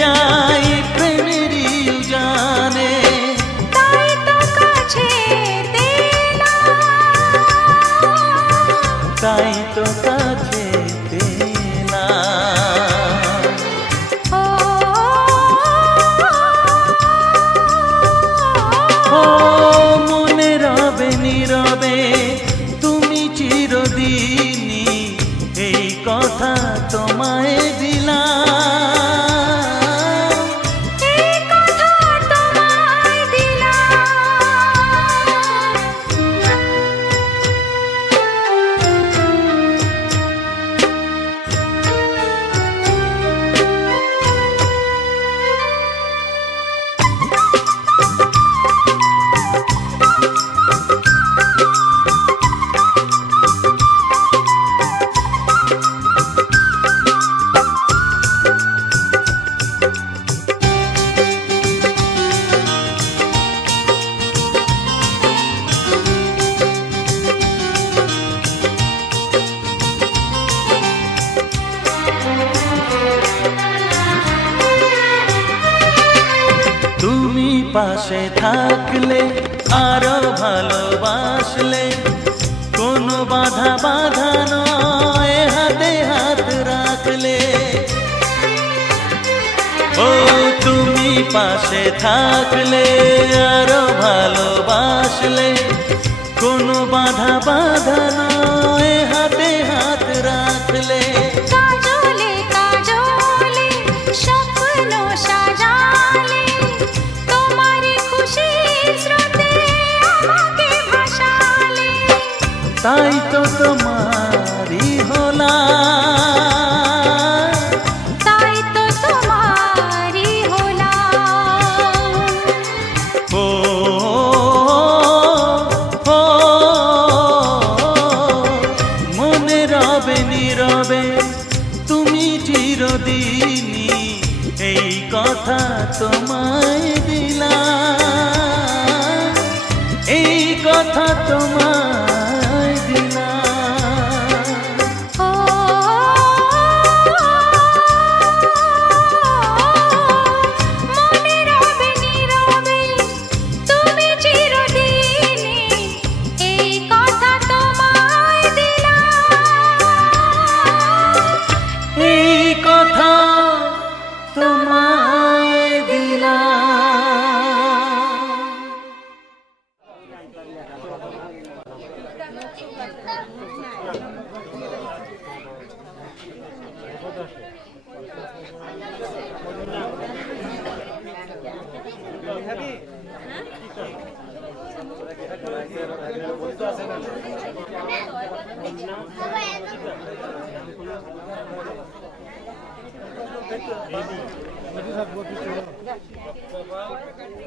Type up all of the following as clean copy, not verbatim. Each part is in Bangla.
যাই প্রেমেরই উজানে, তাই তো কাছে তাই তো কাছে পেলাম। ও মনে রবে নীরবে তুমি চিরদিনই, এই কথা তোমায় দিলাম। তুমি পাশে থাকলে আরো ভালোবাসলে, কোনো বাধা বাধা নয় হাতে হাত রাখলে। ও তুমি পাশে থাকলে আরো ভালোবাসলে, কোনো বাধা বাধা নয় হাতে হাত রাখলে। কাজলে কাজলে স্বপ্ন সাজালে, তোমার খুশির স্রোতে আমাকে ভাসালে। তাই তো তোমারই হলাম, তাই তো তোমারই হলাম। ও মনে রবে নীরবে তুমি চিরদিনই, এই কথা তোমায় দিলাম, এই কথা তোমায় দিলাম। ও মনে রবে নীরবে তুমি চিরদিনই, এই কথা তোমায় দিলাম, এই কথা তোমায় দিলাম।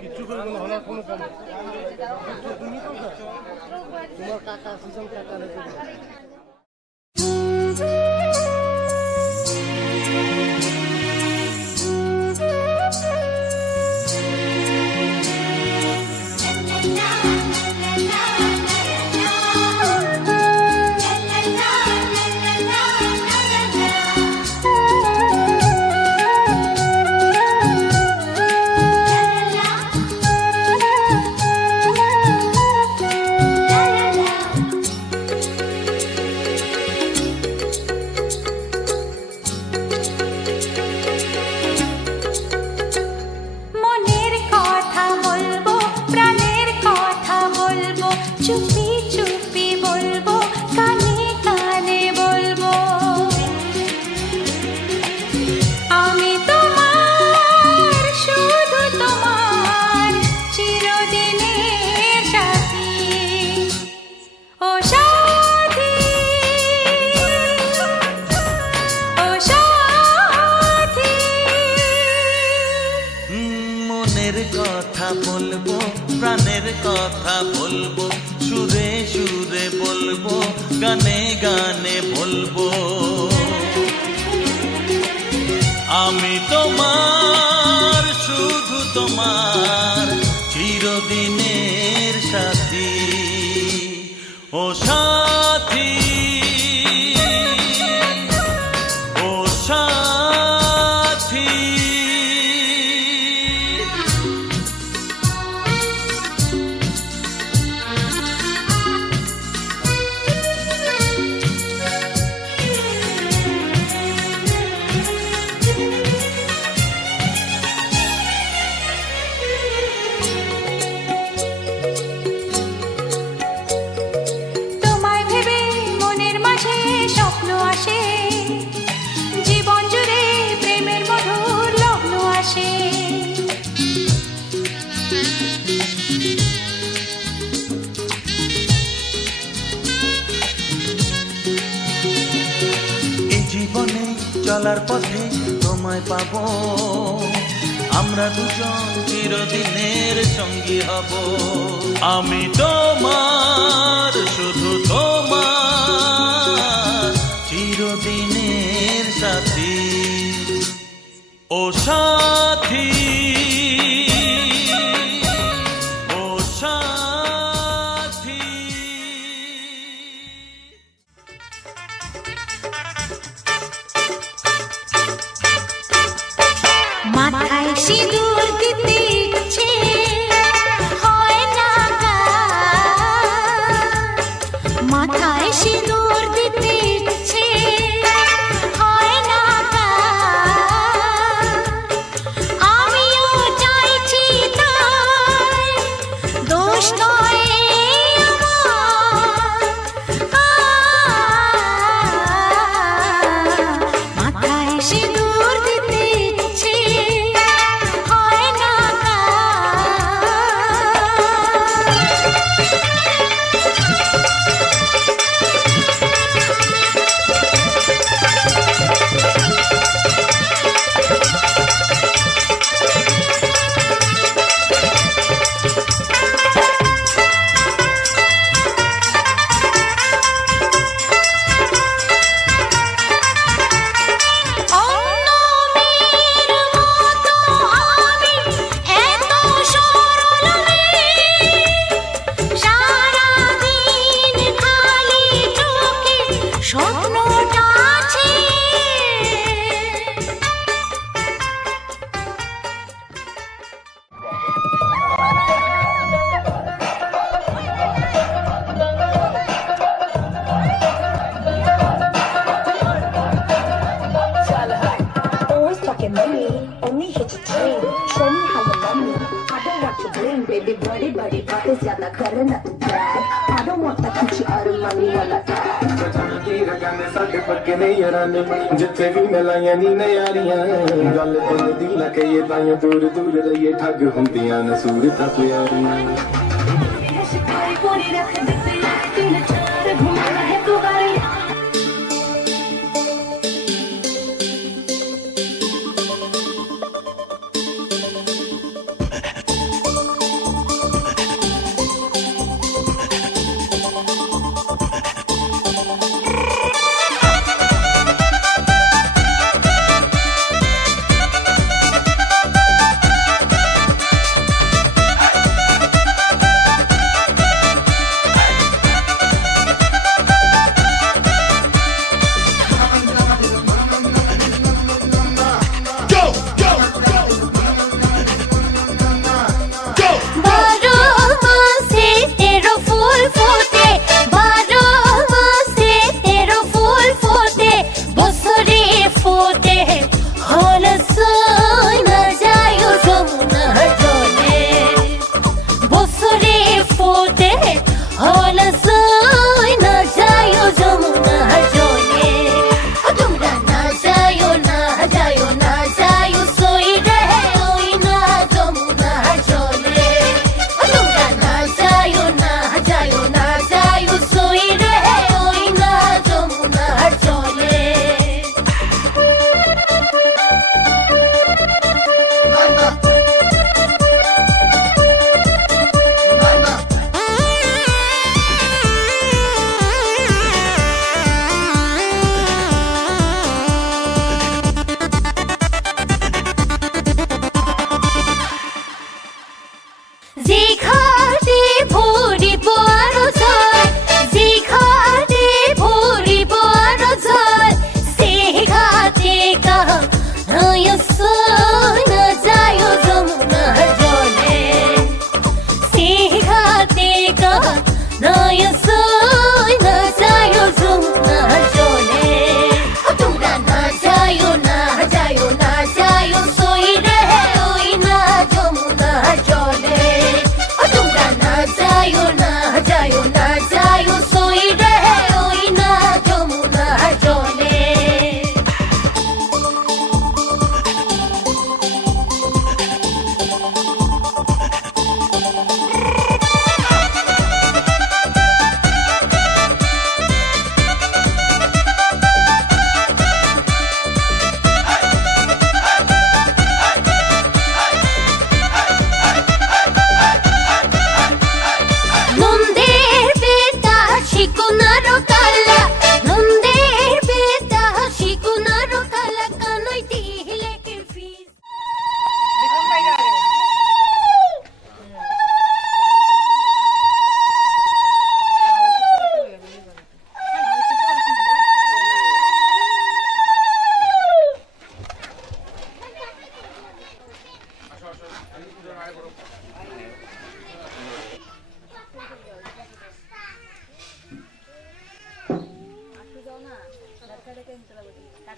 কিচ্ছু করে কোনো হলার কোনো কাম নেই। তোমার কাকা সুশান্ত কাকা চুপি চুপি বলবো, কানে কানে বলবো, আমি তোমার, শুধু তোমার চিরদিনের সাথী। ও সাথী, ও সাথী, মনের কথা বলবো, প্রাণের কথা বলবো, সুরে সুরে বলবো, গানে গানে বলবো, আমি তোমার, শুধু তোমার চিরদিনের সাথী। ও সাথী, ও সাথী। চলার পথে তোমায় পাবো, আমরা দুজন চিরদিনের সঙ্গী হব। আমি তোমার, শুধু তোমার, চিরদিনের সাথী। ও সাথী, ও সাথী। মাথায় সিঁদুর দিতে ইচ্ছে হয় না কার, মাথায় সিঁদুর দিতে ইচ্ছে হয় না কার। আমিও চাইছি তাই, দোষ নয় আমার। মাথায় সিঁদুর দিতে ইচ্ছে হয় না অন্য মেয়ের মতো আমি এত সরল মেয়ে, সারাদিন খালি চোখে স্বপ্নটা আছে। Always talking money, only hit your train. Show me how you love me. I don't want your blame, baby. Buddy, बातें ज्यादा करे ना तू brag. I don't want that coochie out of money वाला tag. ਕੀ ਰਗਾਨੇ ਸਾਡੇ ਪੱਕੇ ਨੇ ਯਾਰਾਂ ਨੇ ਜਿੱਥੇ ਵੀ ਮਿਲਾਈਆਂ ਨੀ ਨਿਆਰੀਆਂ ਗੱਲ ਦਿਲ ਦੀ ਲਕਈਏ ਤਾਈਆਂ ਦੂਰ ਦੂਰ ਰਹੀਏ ਠੱਗ ਹੁੰਦੀਆਂ ਨੇ ਸੂਰਤਾਂ ਪਿਆਰੀਆਂ शिकारी पूरी रख देते हैं, तीन चार घुमाना है तू गाड़ी।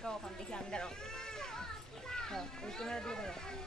কখন দেখি আমি দাঁড়াও হ্যাঁ ওই ক্যামেরা দিয়ে দাঁড়াও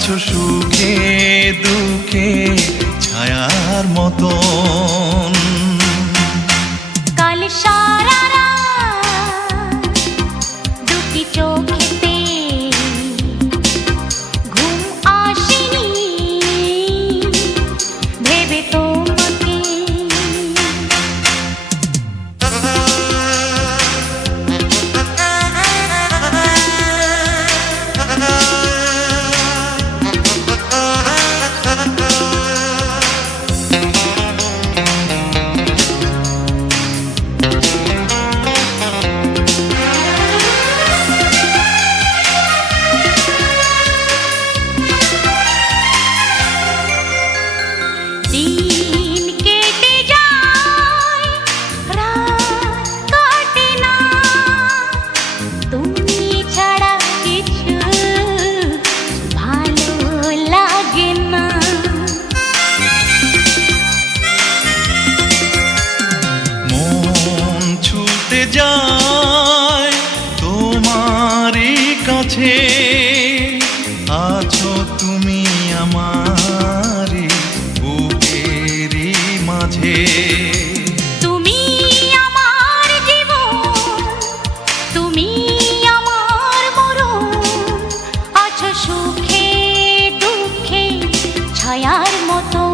আছো সুখে দুঃখে ছায়ার মতন কাল সারা রাত দুটি চোখেতে ঘুম আসেনি ভেবে তোমাকে যায় তোমারই কাছে আছো তুমি আমারই বুকেরই মাঝে তুমি আমার জীবন তুমি আমার মরণ আছো সুখে দুঃখে ছায়ার মতো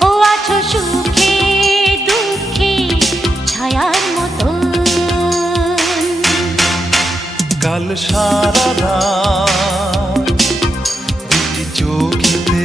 ও আছো সুখে দুঃখে ছায়ার মতো কাল সারা রাত দুটি চোখেতে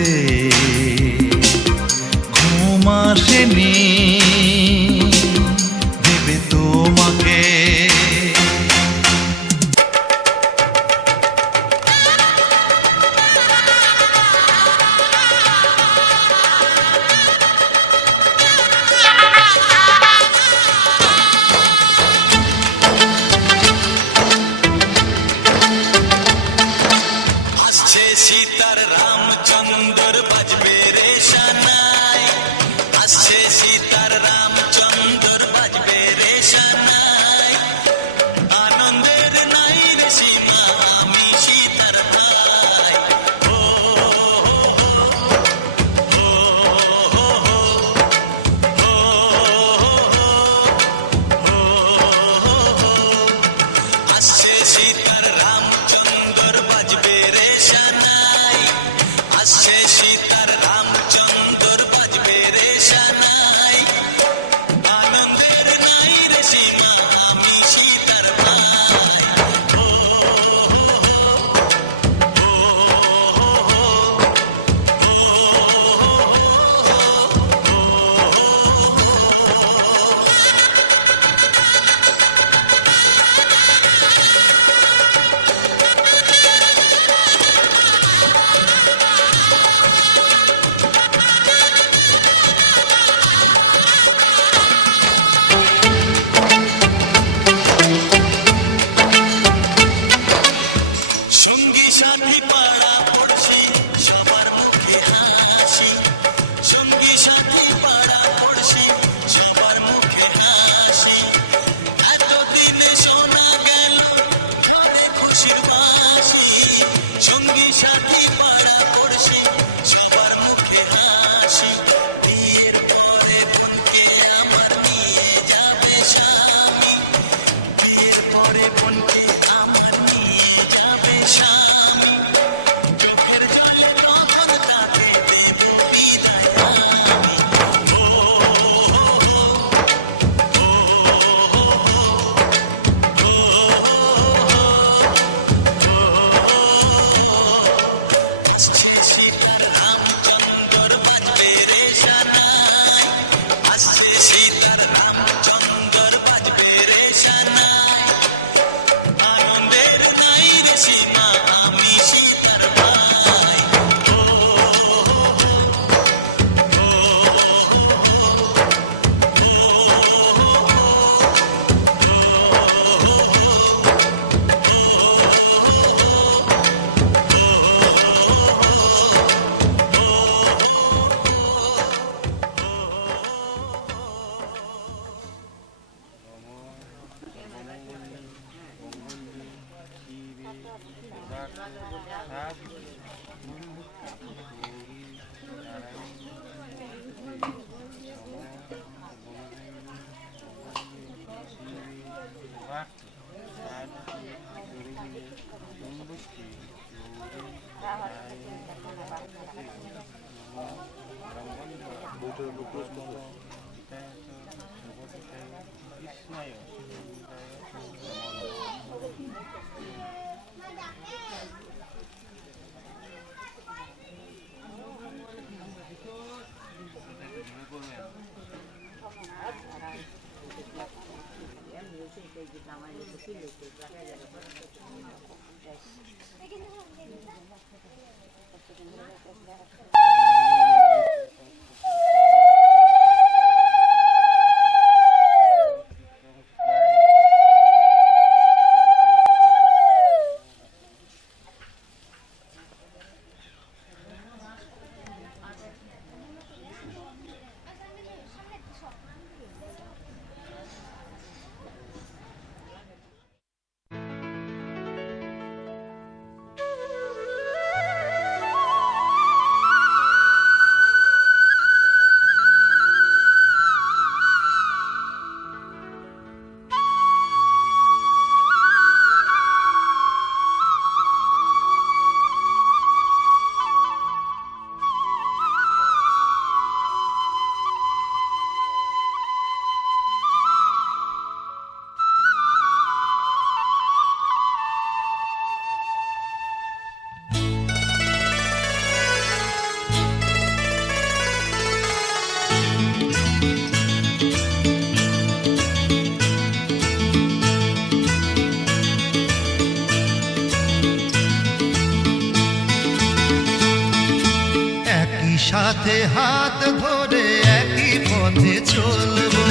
সাথে হাত ধরে একই পথে চলবো,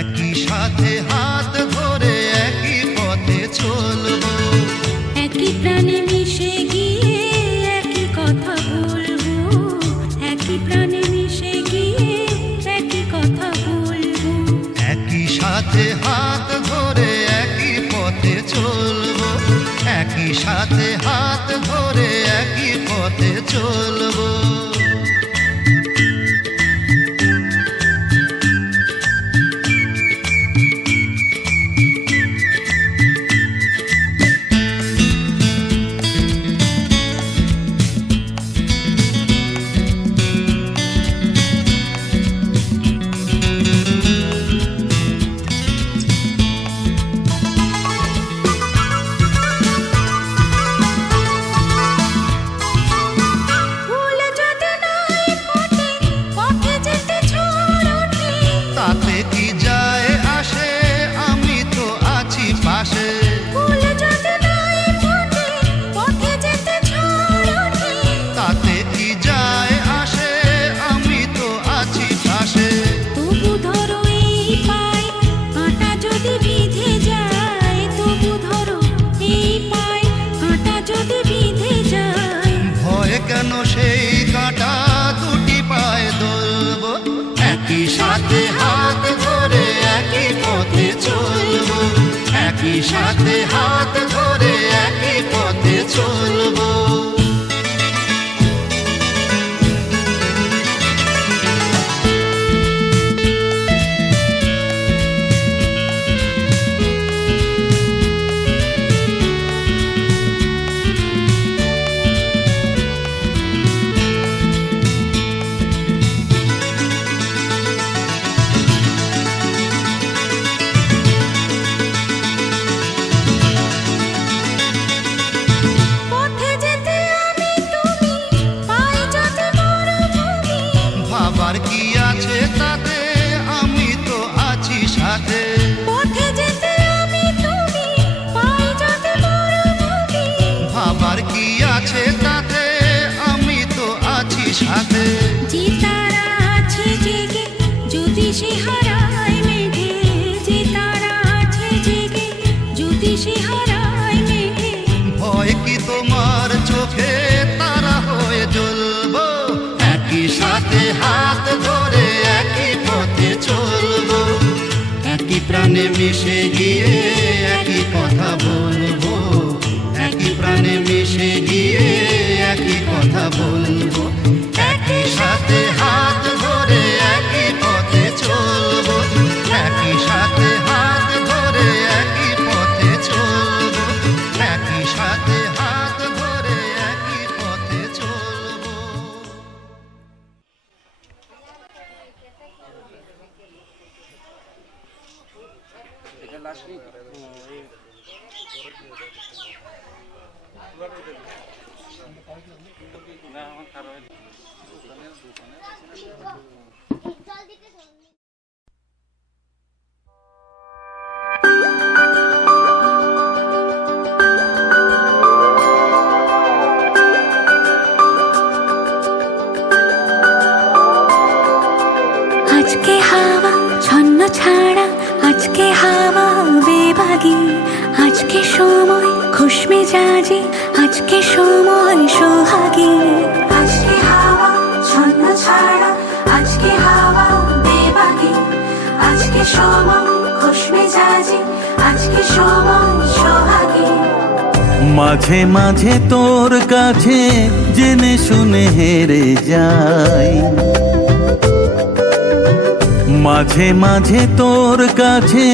একই সাথে হাত ধরে একই পথে চলবো, একই প্রাণে মিশে গিয়ে একই কথা বলবো, একই প্রাণে মিশে গিয়ে একই কথা বলবো, একই সাথে হাত ধরে একই পথে চলবো, একই সাথে হাত ধরে একই পথে চলবো। তাতে কি যায় আসে, আমি তো আছি পাশে, তাতে কি যায় আসে, আমি তো আছি পাশে। তবু ধরো এই পায় কাঁটা যদি বিঁধে যায়, তবু ধরো এই পায় কাঁটা যদি বিঁধে যায়, ভয় কেন সেই কাঁটা দুটি পায়ে দলবো, একই সাথে হাত ধরে একই পথে চলবো, একই সাথে হাত ধরে একই পথে চলবো। পথে যেতে আমি তুমি পাই যাতে মরুভূমি, ভাবার কি আছে তাতে, আমি তো আছি সাথে, পথে যেতে আমি তুমি পাই যাতে মরুভূমি, ভাবার কি আছে তাতে, আমি তো আছি সাথে। যে তারা আছে জেগে যদি সে হারায় মেঘে, যে তারা আছে জেগে যদি সে হারায় মেঘে, ভয় কি তোমার চোখে তারা হয়ে জ্বলবো, একই সাথে হাত ধরে একই পথে চলবো, একই প্রাণে মিশে গিয়ে একই কথা বলবো, একই প্রাণে মিশে গিয়ে একই কথা বলবো, একই সাথে হাত ধরে একই পথে চলবো, একই সাথে হাত ধরে একই পথে চলবো, একই সাথে হাত ধরে একই পথে চলবো। আজকে হাওয়া ছন্ন ছাড়া, আজকে হাওয়া বেবাগি, আজকে সময় খুশ মেজাজি, আজকে সময় সোহাগী। আজকে হাওয়া ছন্ন ছাড়া, আজকে হাওয়া বেবাগি, আজকে সময় খুশ মেজাজি, আজকে সময় সোহাগী। মাঝে মাঝে তোর কাছে জেনে শুনে হেরে যাই, মাঝে মাঝে তোর কাছে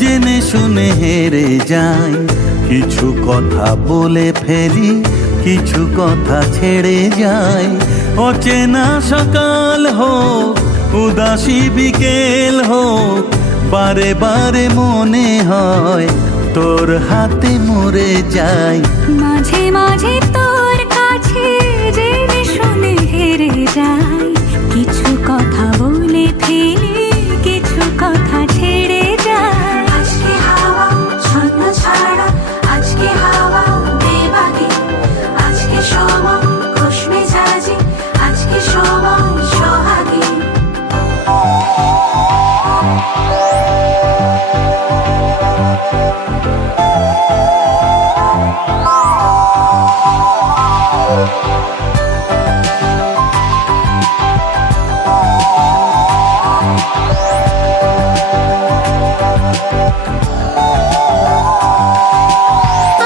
জেনে শুনে হেরে যাই। কিছু কথা বলে ফেলি, কিছু কথা ছেড়ে যাই। অচেনা সকাল হোক, উদাসী বিকেল হোক, বারে বারে মনে হয় তোর হাতে মরে যাই। মাঝে মাঝে তোর কাছে জেনে শুনে হেরে যাই, কিছু কথা বলে ফেলি, কিছু কথা ছেড়ে যাই। আজকে হাওয়া ছন্ন ছাড়া, আজকে হাওয়া বেবাগি, আজকে সময় খুশ মেজাজি, আজকে সময় সোহাগী।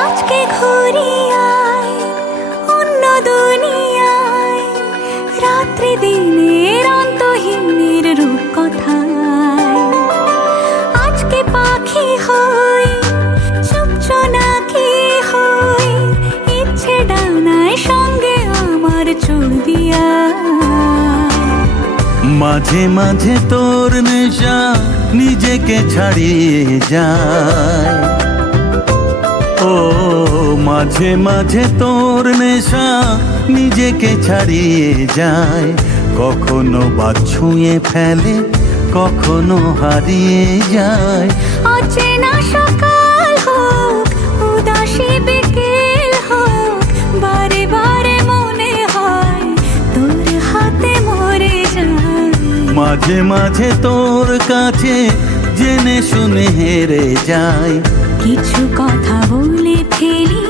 আজকে ঘুরি আয় অন্য দুনিয়ায়, রাত্রি দিনের অন্তহীনের রূপ কথায়। আজকে পাখি হই, চুপচনাকি হই, ইচ্ছে ডানায় সঙ্গে আমার চলবি আয়। মাঝে মাঝে তোর নেশা নিজেকে ছাড়িয়ে যায়, ও মাঝে মাঝে তোর নেশা নিজেকে ছাড়িয়ে যায়। কখনো বা ছুঁয়ে ফেলে, কখনো হারিয়ে যায়। অচেনা সকাল হোক, উদাসী বিকেল হোক, বারে বারে মনে হয় তোর হাতে মরে যায়। মাঝে মাঝে তোর কাছে জেনে শুনে হেরে যাই। কিছু কথা বলে ফেলি,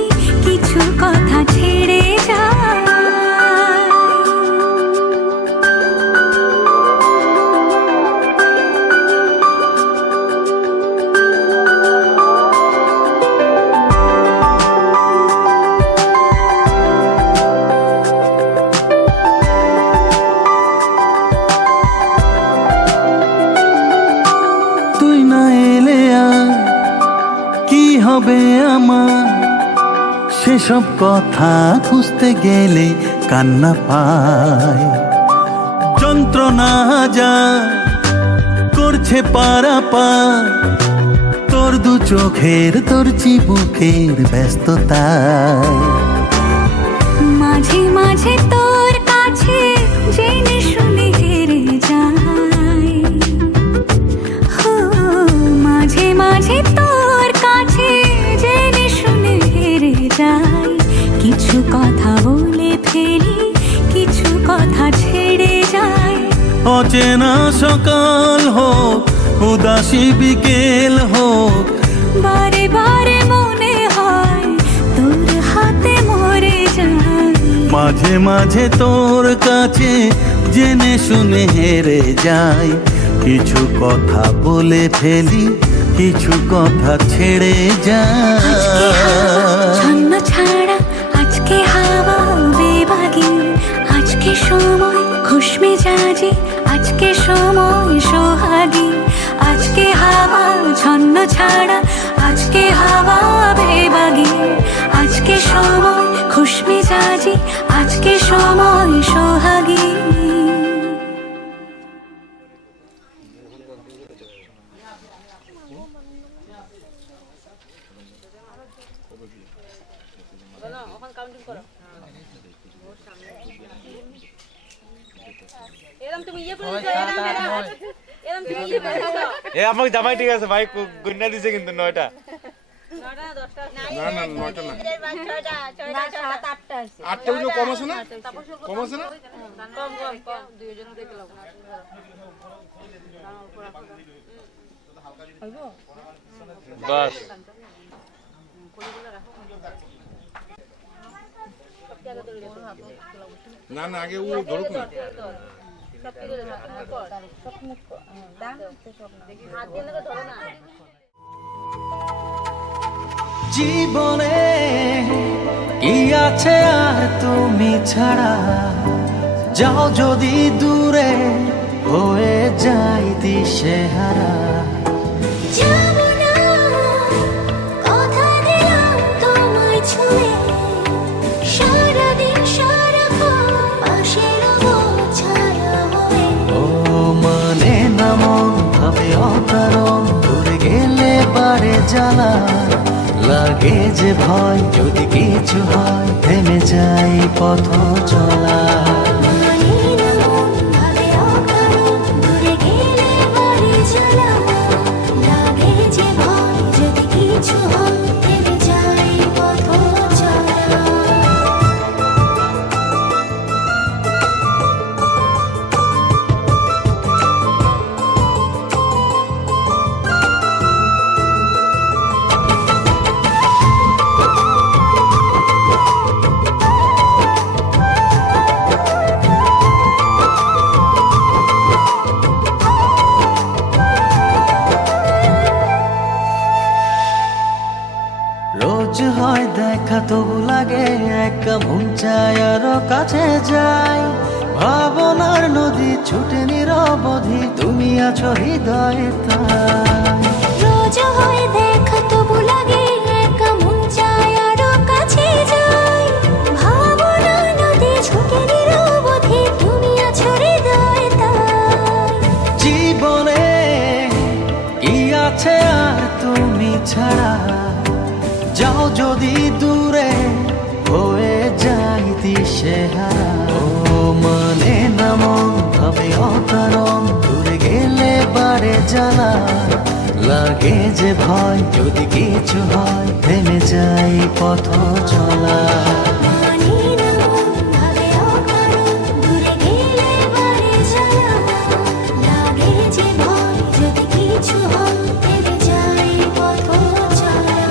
কিছু কথা ছেড়ে যায়। তুই না এলে আর কি হবে আমার, সেসব কথা খুঁজতে গেলে কান্না পায়। যন্ত্রণা যা করছে পারাপার, তোর দু চোখের, তোর চিবুকের ব্যস্ততায়। মাঝে মাঝে তোর কাছে জেনে শুনে হেরে যাই, হো মাঝে মাঝে তোর কাছে জেনে শুনে হেরে যাই। কিছু কথা বলে ফেলি, কিছু কথা ছেড়ে যাই। অচেনা সকাল হোক, উদাসী বিকেল হোক, বারে বারে মনে হয় তোর হাতে মরে যায়। মাঝে মাঝে তোর কাছে জেনে শুনে হেরে যাই। কিছু কথা বলে ফেলি, কিছু কথা ছেড়ে আজকে হাওয়া যাই। ছন্ন ছাড়া, আজকে হাওয়া বেবাগি, আজকে সময় খুশ মেজাজি, আজকে সময় সোহাগী। আজকে হাওয়া ছন্ন ছাড়া, আজকে হাওয়া বেবাগি, আজকে সময় খুশ মেজাজি, আজকে সময় সোহাগী। ওখানে কাউন্টিং করো। এরকম তুমি ইয়ে করে দিছো এরকম তুমি ইয়ে করে দিছো এ আমাকে জামাই ঠিক আছে ভাই গুন্না দিছে কিন্তু 9টা 9টা 10টা না না 9টা না 6টা 7 8টা আছে 8টা হলো কম আছে না কম আছে না কম দুইজন দেখে লাও বাস না না আগে ও ধরুক না সব থেকে সব মুখ দাম হাত দিয়ে নাকি ধরো না জীবনে কি আছে আর তুমি ছাড়া যাও যদি দূরে হয়ে যাই দিশেহারা যাব না কথা দিলাম তোমায় ছুঁয়ে সারাদিন সারাক্ষণ পাশে রবো ছায়া হয়ে ও মানে না মন ভাবে অকারণ দূরে গেলে পারে জ্বালা লাগে যে ভয় যদি কিছু হয় থেমে যাই পথ চলা মানে না মন ভাবে অকারণ দূরে গেলে বাড়ি জ্বালা লাগে যে ভয় যদি কিছু হয় থেমে যাই পথ চলা রোজ হয় দেখা তবু লাগে একা মন চায় আরো কাছে যাই ভাবনার নদী ছুটে নিরবধি তুমি আছো হৃদয়ে তাই রোজ হয় দেখা তবু লাগে একা মন চায় আরো কাছে যাই ভাবনা নদী ছুটে নিরবধি তুমি আছো হৃদয়ে তাই জীবনে কি আছে আর তুমি ছাড়া যাও যদি দূরে হয়ে যাই দিশেহারা ও মানে না মন ভাবে অকারণ দূরে গেলে বারে জ্বালা লাগে যে ভয় যদি কিছু হয় থেমে যাই পথ চলা মানে না মন ভাবে অকারণ দূরে গেলে বাড়ি জ্বালা লাগে যে ভয় যদি কিছু হয় থেমে যাই পথ চলা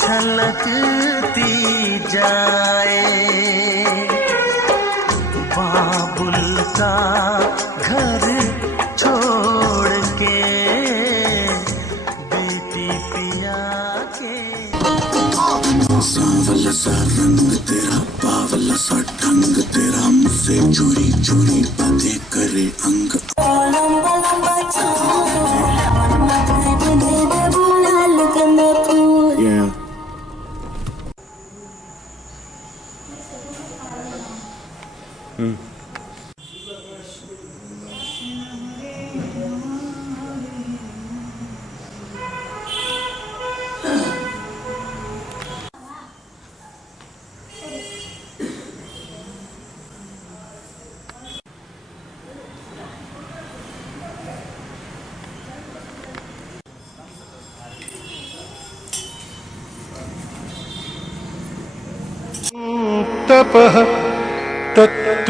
छलकती जाए। बाबुल का घर छोड़ के बेटी पिया के। सांवला सा रंग तेरा, बावला सा ढंग तेरा, मुझसे चोरी चोरी बातें करे अंग। Yeah. तपः तत्त्वज्ञानात्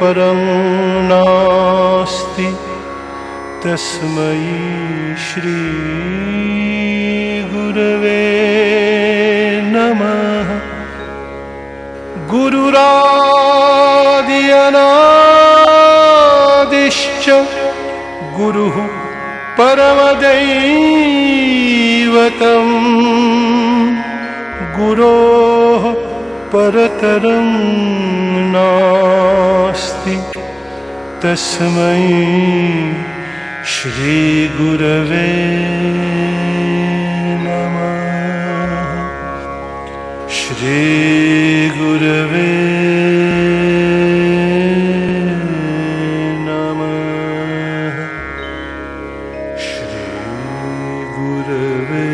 परं नास्ति। तस्मै श्री गुरवे नमः। गुरुरादि अनादिश्च गुरुः परमदैवतम्। गुरोः परतरं नास्ति। तस्मै श्री गुरवे नमः। श्री गुरवे नमः। श्री गुरवे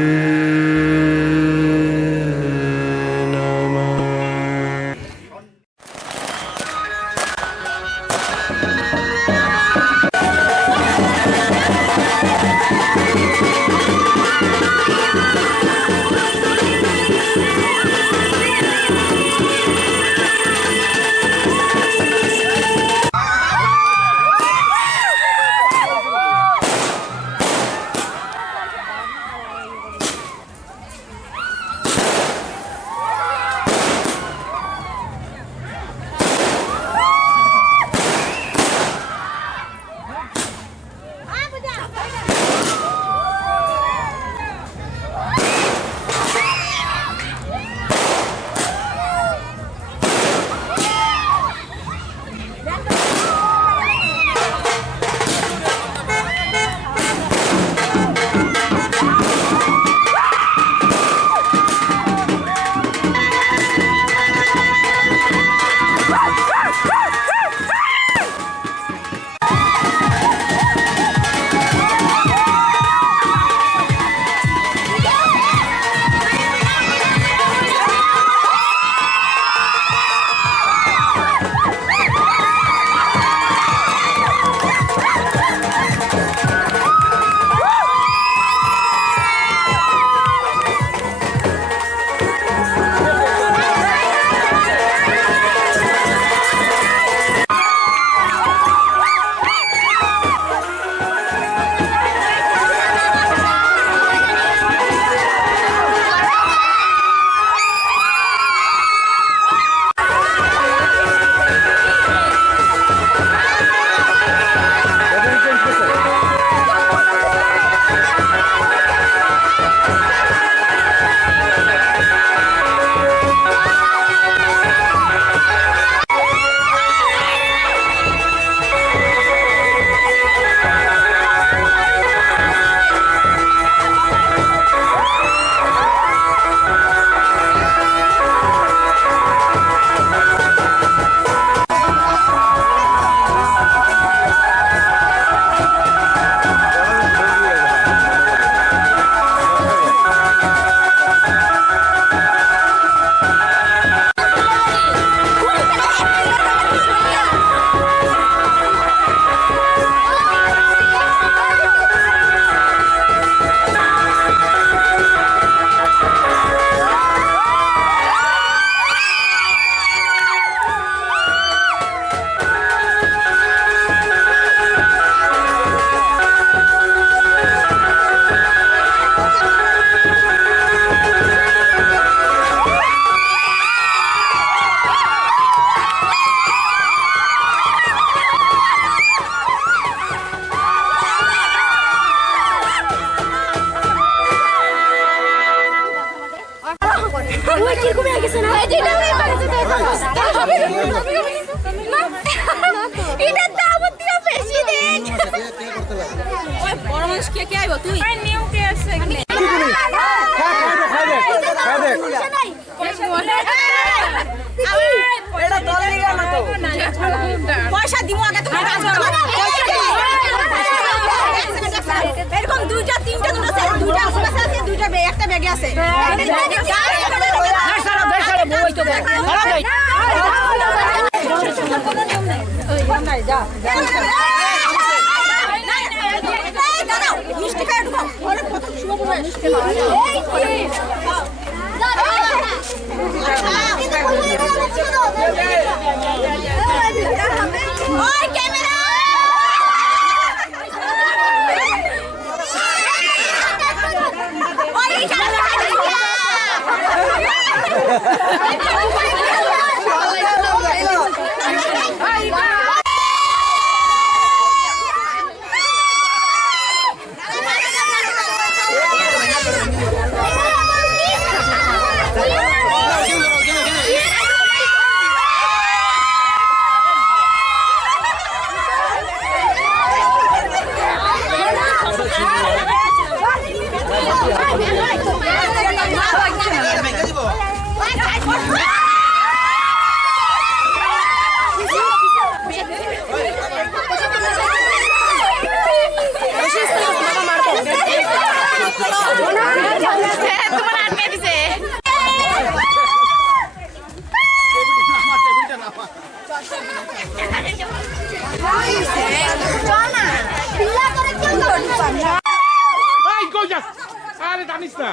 মানুষ কে কে আইবো তুই নিউ কে আছে পয়সা দিব আগে তুমি কাজ করো এরকম দুইটা তিনটা দুইটা আছে দুইটা ব্যাগ একটা ব্যাগে আছে মিষ্টি খাই ঢুকাও ওই ক্যামেরা ওই আরে জানিস না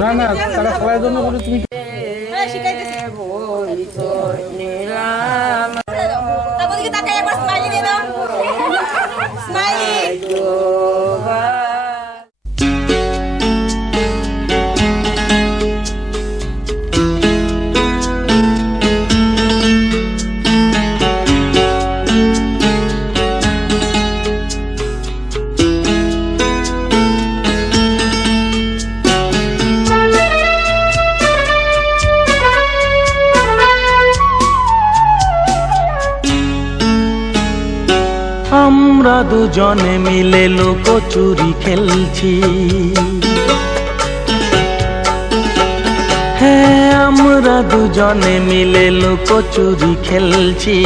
না না তারা সবাই জন্য বলে তুমি শিখাইতেছি তারপর দিকে তাকাই একবার স্মাইলি দিয়ে দাও স্মাইলি আমরা দুজনে মিলে লুকোচুরি খেলছি। হ্যাঁ, আমরা দুজনে মিলে লুকোচুরি খেলছি।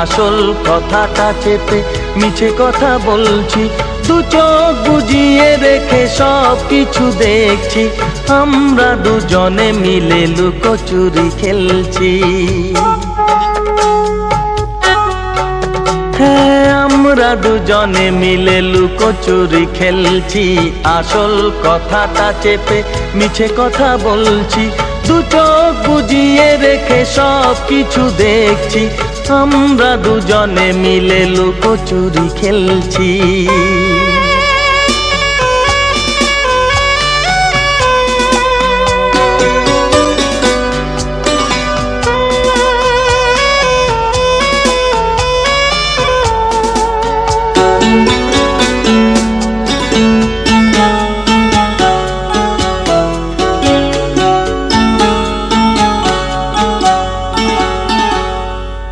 আসল কথাটা চেপে মিছে কথা বলছি। দু চোখ বুজিয়ে রেখে সব কিছু দেখছি। আমরা দুজনে মিলে লুকোচুরি খেলছি। হ্যাঁ, আমরা দুজনে মিলে লুকোচুরি খেলছি। আসল কথাটা চেপে মিছে কথা বলছি। দু চোখ বুজিয়ে রেখে সব কিছু দেখছি। আমরা দুজনে মিলে লুকোচুরি খেলছি।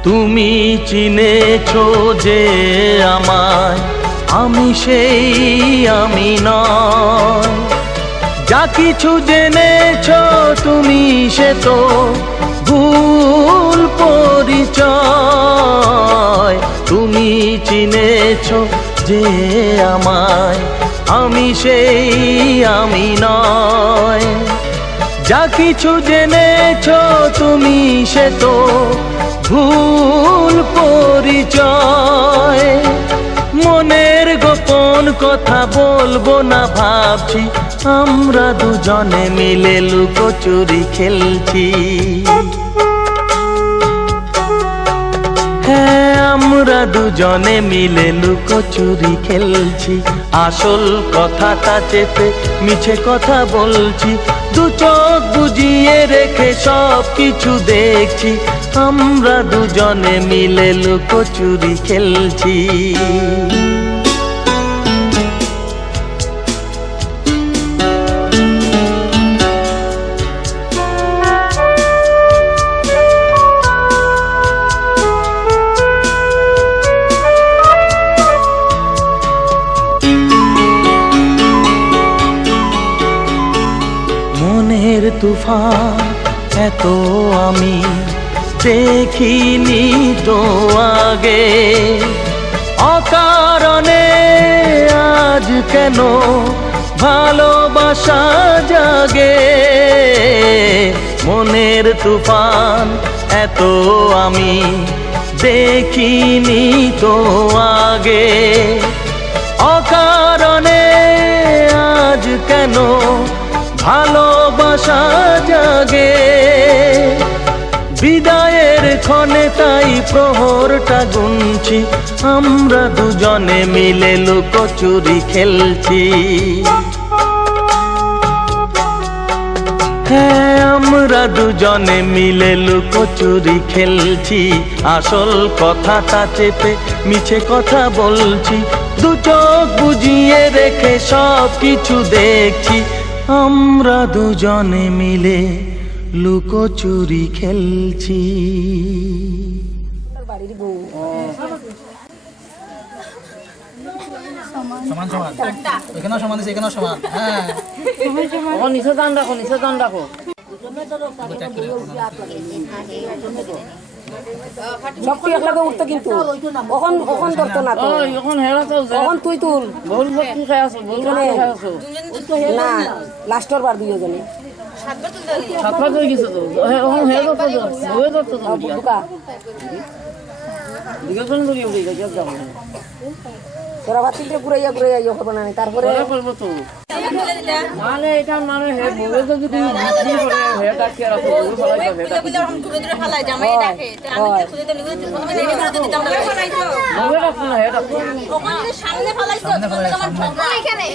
তুমি চিনেছো যে আমায়, আমি সেই আমি নয়। যা কিছু জেনেছো তুমি সে তো ভুল পরিচয়। তুমি চিনেছো যে আমায়, আমি সেই আমি নয়। যা কিছু জেনেছো তুমি সে তো ভুল পরিচয়। মনের গোপন কথা বলবো না ভাবছি। আমরা দুজনে মিলে লুকোচুরি খেলছি। হ্যাঁ, আমরা দুজনে মিলে লুকোচুরি খেলছি। আসল কথাটা চেপে মিছে কথা বলছি। দু চোখ বুজিয়ে রেখে সব কিছু দেখছি। আমরা দুজনে মিলে লুকোচুরি খেলছি। মনের তুফান এত আমি দেখিনি তো আগে। অকারণে আজ কেন ভালোবাসা জাগে। মনের তুফান এত আমি দেখিনি তো আগে। অকারণে আজ কেন ভালোবাসা জাগে। বিদায়ের ক্ষণে তাই প্রহরটা গুনছি। আমরা দুজনে মিলে লুকোচুরি খেলছি। হ্যাঁ, আমরা দুজনে মিলে লুকোচুরি খেলছি। আসল কথাটা চেপে মিছে কথা বলছি। দু চোখ বুজিয়ে রেখে সব কিছু দেখছি। আমরা দুজনে মিলে লুকোচুরি খেলছি। সমান সমান, এখানেও সমান দিছে, এখানেও সমান। হ্যাঁ, নিচে দান রাখো, নিচে দান রাখো। সবটি একলাগে উঠতো কিন্তু কখন কখন ধরতো না তো। এখন হেরা তো কখন তুই তুল বহুল ভক্তি খাই আছো, বহুল ভক্তি খাই আছো। না লাস্টর বার দুইজনে সাতবার হয়ে গেছে তো। এখন হেরা তো বউয়ে তো তো দুকা দুজন ধরে উঠে গেছে যাও। তোরা বাতিলটা ঘুরাইয়া ঘুরাইয়া ইয়ে করবো না তারপরে করবো তো। মানে এটা মানে হে বউয়ে যদি তুমি বুদ্ধি করে হে ডাকি আর তো বউ ফলাই হে ডাকি। বউয়ে ডাকো না হে ডাকো। সামনে ফলাইছো এখানে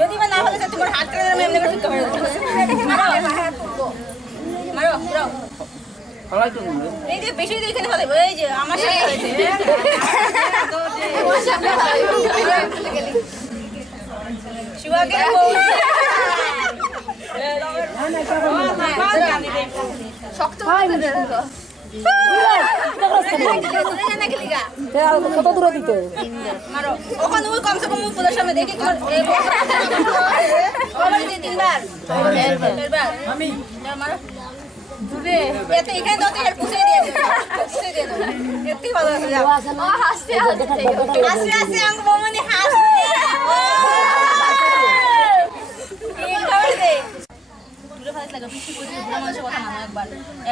যদি না ফলাইছো তোমার হাত করে আমি এমনি করে ঠিক করে মারো মারো ফলাই তো এই যে বেশি দিয়ে এখানে ফলাইবো। এই যে আমার সাথে হয়েছে তোমার সামনে ফলাইবো শিবাকে শক্ত এটা করছ কেন? কত দূরে দিতে?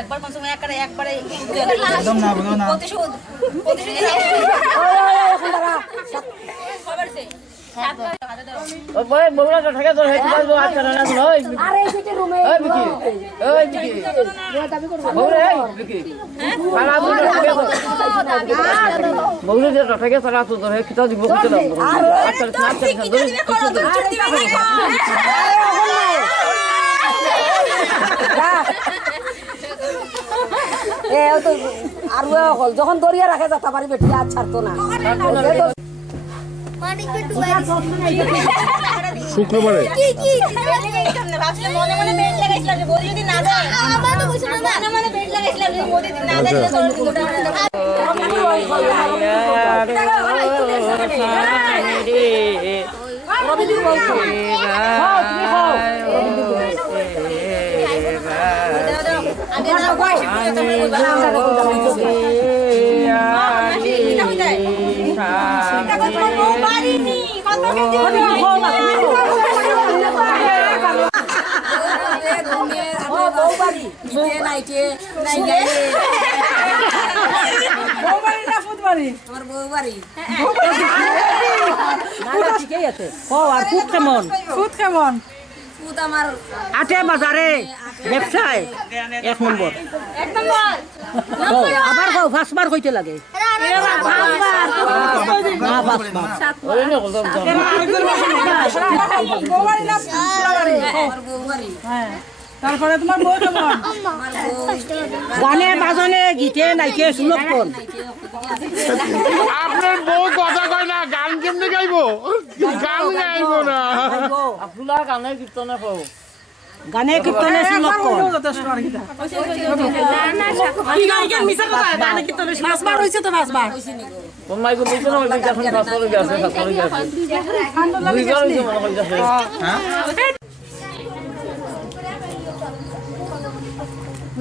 একবার কম সময় একবারে একদম না বলো না প্রতিশোধ এখন দাঁড়া। ওই বড় বড় ঠাকে তোর হেড করে দো আচ্ছা না নয় আরে এই যে রুমে ওই বিকি বড় এই বিকি পালা বড় ঠাকে বড় যে ঠাকে সারা তো ধরে কিতা দিব কিতা দাও আচ্ছা আচ্ছা আর হল যখন দরিয়া রাখে যাতা পারি বেটি আর ছাড়তো না শুক্রবারে মনে মনে বেড লাগাইছিলাম যে বলি যদি না যায় আমার তো কিছু না মনে বেড লাগাইছিলাম যে মোদি না যায় ঠিকই আছে ও আর ফুট কেমন আটে বাজারে ব্যবসায় 1 নম্বর আবার খাও 5 বার কইতে লাগে না 5 বার তারপরে তোমার বউ কেমন গানে বাজনে গীতে নাইকে সুলভ কোন আপনার বউ কথা কয় না গান কেমনে গাইবো গান গাইবো না আপনারা গানে কীর্তনে পাও গানে কীর্তনে সুলভ কোন তোমাই কো দিছ না ওই যখন পাসরে গেছে দুইবার হইছে মনে হইছে হ্যাঁ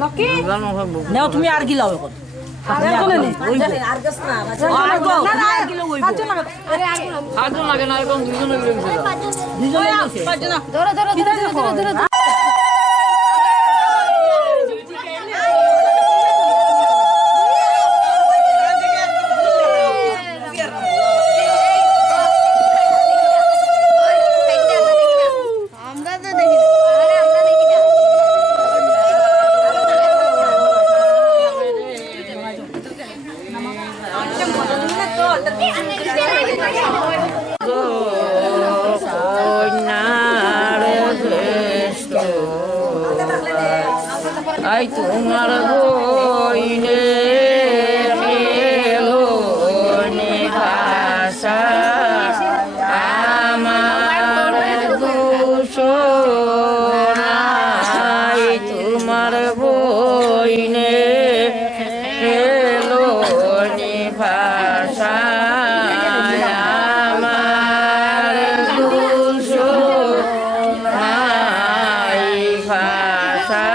লকি নাও তুমি আর গিলাও এখন হাত লাগে না এখন দুইজনে গেছে আই তোমার বইনে খেলো নিভাষা আমার দোষ নাই তোমার বইনে খেলো নিভাষা আমার দোষ নাই ভাষা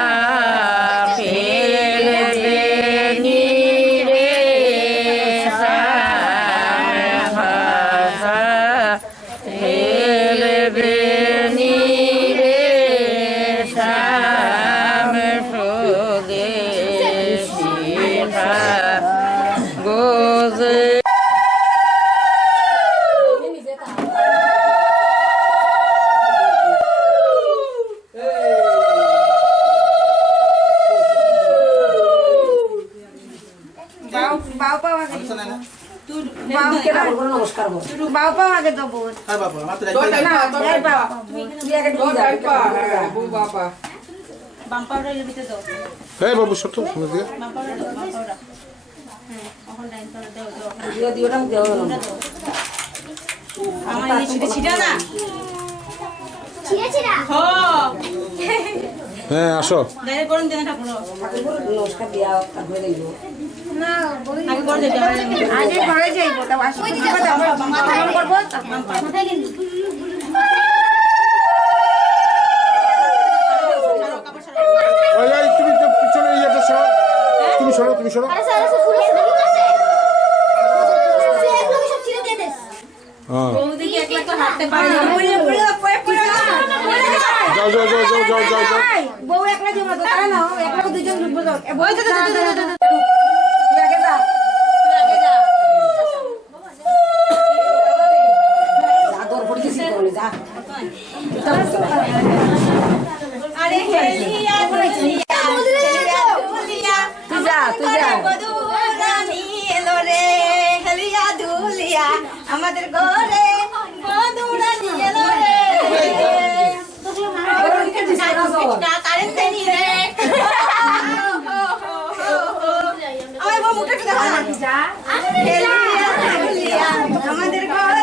হ্যাঁ বাবু সত্য ছিটা না হ্যাঁ আসো ওই ওই তুমি তো পিছনে ইয়েটা সরো তুমি সরো হ্যাঁ যাও বউ একলা দিব তো তারা না একলা দুইজন ঢুকবো যাও দর পড়ে গেছি বলে যা আরে হেলিয়া দুলিয়া তুই যা বধুরানী এলো রে হেলিয়া দুলিয়া আমাদের ঘরে বধুরানী এলো রে কারেন্ট দেনি রে আমার মুখটা দেখা হেলিয়া দুলিয়া আমাদের ঘরে